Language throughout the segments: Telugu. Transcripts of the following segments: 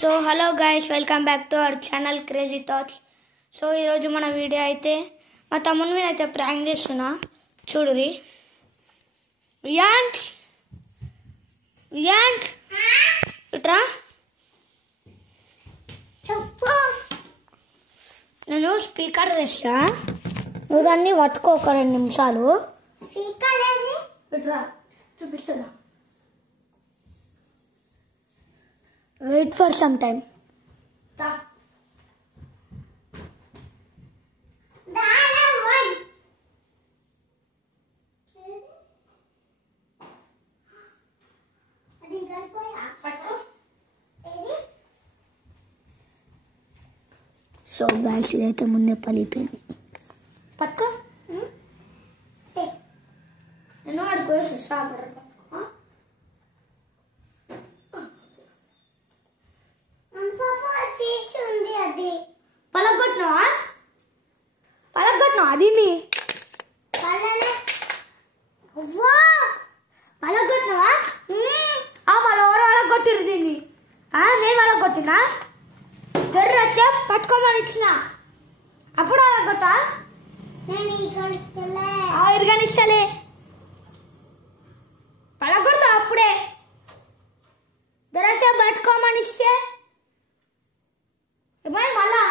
So hello guys, welcome back to our channel crazy thoughts. So ఈరోజు మన వీడియో అయితే మా తమ్ముని మీద అయితే ప్రాంక్ చేస్తున్నా. చూడురి. వియాంత్ వియాంత్ ఇట్రా. చెప్పు. నేను స్పీకర్ తెస్తా, నువ్వు దాన్ని పట్టుకో ఒక 2 నిమిషాలు. ఇట్రా చూపిస్తున్నా. Wait for some time. So guys, ఇదైతే ముందే పలిపోయింది. పట్టుకో. నేను ఆడుకోసి వస్తా. పలగొట్టినావా? అది పలగొట్టినావా? మళ్ళీ ఎవరు పలగొట్టిరు దీన్ని? నేను పలగొట్టినా? గర్రసే పట్టుకోమని ఇచ్చిన అప్పుడు పలగొట్టా? ఇరగనిస్తలే. పలగొడతా అప్పుడే. గర్రసే పట్టుకోమని ఇస్తే మళ్ళా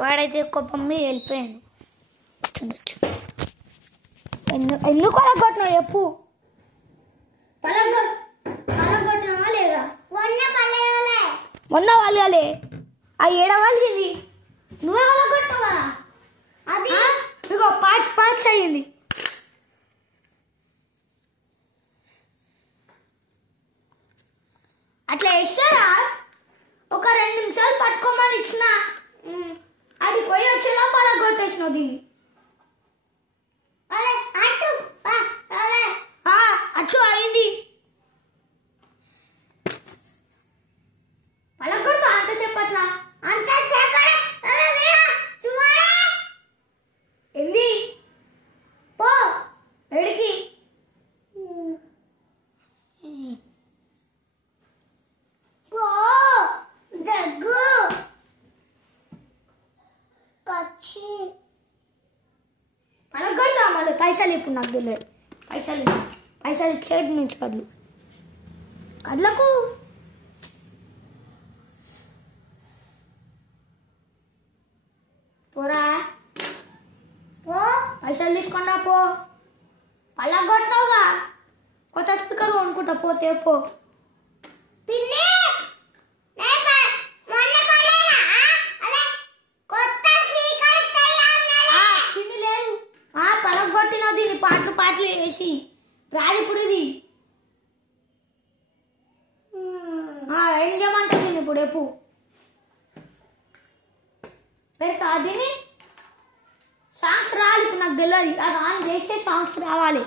వాడైతే కోపం మీద వెళ్ళిపోయాను. ఎందుకు పలగొట్టినావు చెప్పు. పలగొట్టినావా లేదా? మొన్న వాళ్ళే ఆ ఏడవాళ్ళది. నువ్వే పలగొట్టినావు కదా. అది ఇగో పార్ట్స్ అయ్యింది. అట్లా వేస్తారా? ఒక 2 నిమిషాలు పట్టుకోమని ఇచ్చిన, అది పోయి వచ్చేలా పలగొట్టేసినావు దీన్ని. అటు అయింది. పలగొట్టు అంతసేపు అట్లా. ఏంది? పో ఎడికి. పలగొడతా మళ్ళీ. పైసలు ఇప్పుడు నాకు తెలియదు. పైసలు ఇచ్చేటి నుంచి కదలకు. పోరా, పో. పైసలు తీసుకుండా పో. పలగొట్టినావుగా, కొత్త స్పీకర్ కొనుక్కుంటా. పోతే పో. పిన్ని లేదు. పలగొట్టినావు దీన్ని పాటలు వేసి. రాదు ఇప్పుడు ఇది. ఏం చేయమంటా దీన్ని ఇప్పుడు ఎప్పు పెడతా. దీన్ని సాంగ్స్ రావాలి. ఇప్పుడు నాకు తెలియదు. అది ఆన్ చేస్తే సాంగ్స్ రావాలి.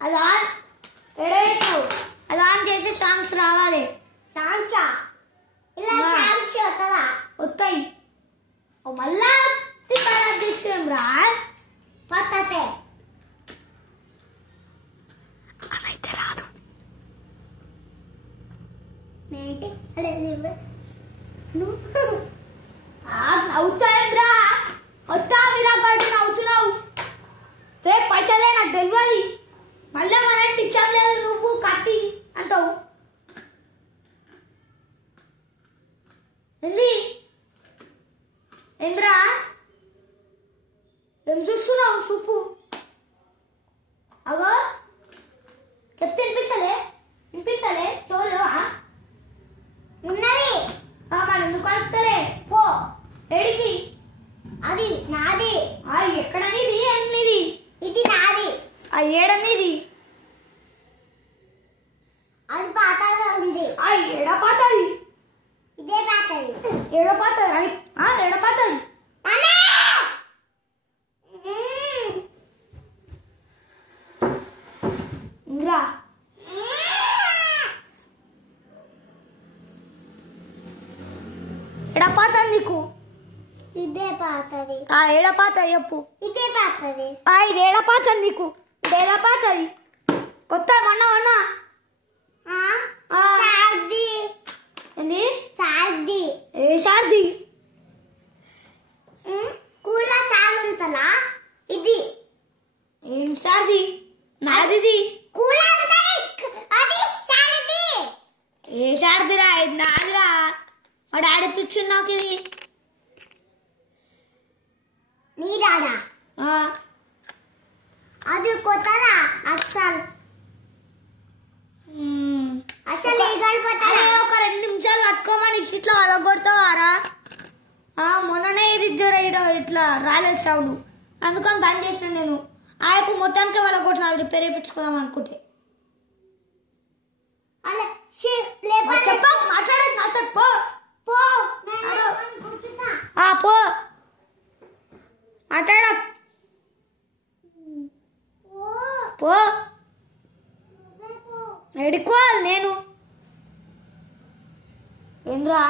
అది ఆన్ ఎడేస్తావు. అది ఆన్ చేస్తే సాంగ్స్ రావాలి. వస్తాయి. మళ్ళా తీసుకేం రా. అదైతే రాదు. అవుతాయంద్రా. వస్తా మీరా కట్టి నవ్వుతున్నావు. పైసలే నాకు తెలియాలి. మళ్ళీ మన ఇచ్చాం లేదు నువ్వు కట్టి అంటావు. ఏంద్రా ఏం చూస్తున్నావు? చూపు. అగో చెప్తే వినిపిస్తలే చోలు ఉన్నది. మరి ఎందుకు అడుగుతారే? పో ఎడికి. అది నాది. ఎక్కడనేది? అన్నిది. ఇది నాది. ఏడనేది? అది పాతగా ఉంది. ఏడపాతది. ఇదే పాతది. ఏడపాతది. ఏడపాతది. ఏంద్రా ఎడ పాతది నీకు ఇదే పాతది ఏడ పాతది చెప్పు ఇదే పాతది ఇది ఏడ పాతది నీకు ఇది ఏడ పాతది కొత్త కొన్నా సార్ది ఏంది సార్ది ఏ సార్ది కూల సార్ ఉంటలా ఇది ఏం సార్ది నాదిది కూల అది సార్ది ఏ సార్దిరా ఇది నాదిరా మా డాడీ పిచ్చింది నాకు ఇది నీరాడా అది కొత్తదా అసలు అసలు ఒక 2 నిమిషాలు పట్టుకోమని ఇట్లా అలగొడతావారా మొన్ననే ఇది ఇట్లా రాలేదు సౌండ్ అందుకని బంద్ చేసిన నేను ఇప్పుడు మొత్తానికి వాళ్ళ కొట్టిన అది రిపేర్ చేయించుకుందాం అనుకుంటే చెప్ప మాట్లాడదు నాతో పో పో మాట్లాడ పో ఎడుకోవాలి నేను ఏంద్రా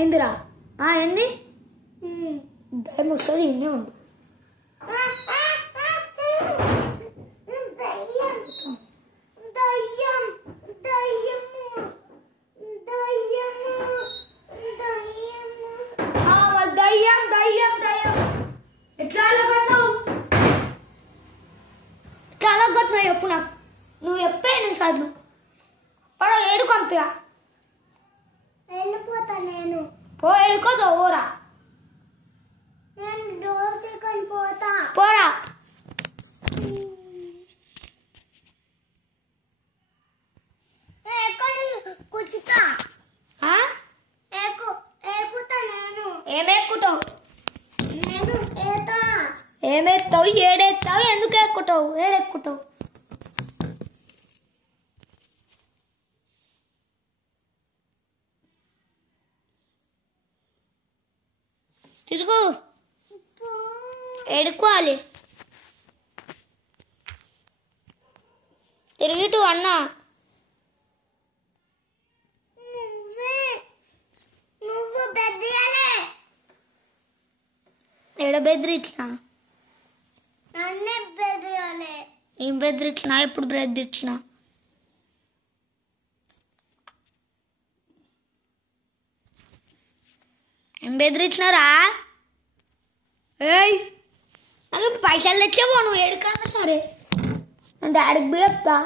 ఏందిరా ఏంది దయ్యం వస్తుంది ఇన్నే ఉండు చెప్పు నాకు నువ్వు చెప్పే నేను చదువు పడ ఏడు పంపిగా వెళ్ళిపోతా నేను పో ఏడుకోదు ఓరా నేను రోజు పోతా పోరా ఎక్కడి కూర్చుతా ఎక్కుతా నేను ఏమెక్కుతావు నేను ఏమెత్తావు ఏడెత్తావు ఎందుకు ఎక్కుతావు ఏడెక్కుతావు తిరుగు ఎడుకోవాలి తిరిగిటు అన్నా నువ్వు బెదిరాలే ఎడ బెదిరిట్లా నన్నే బెదిరాలే ఏం బెదిరిట్లా ఎప్పుడు బెదిరిట్లా ఏం బెదిరిచ్చినారా ఏయ్ నాకు పైసలు తెచ్చావో నువ్వు ఏడుకన్నా సరే నేను డాడీకి చెప్తా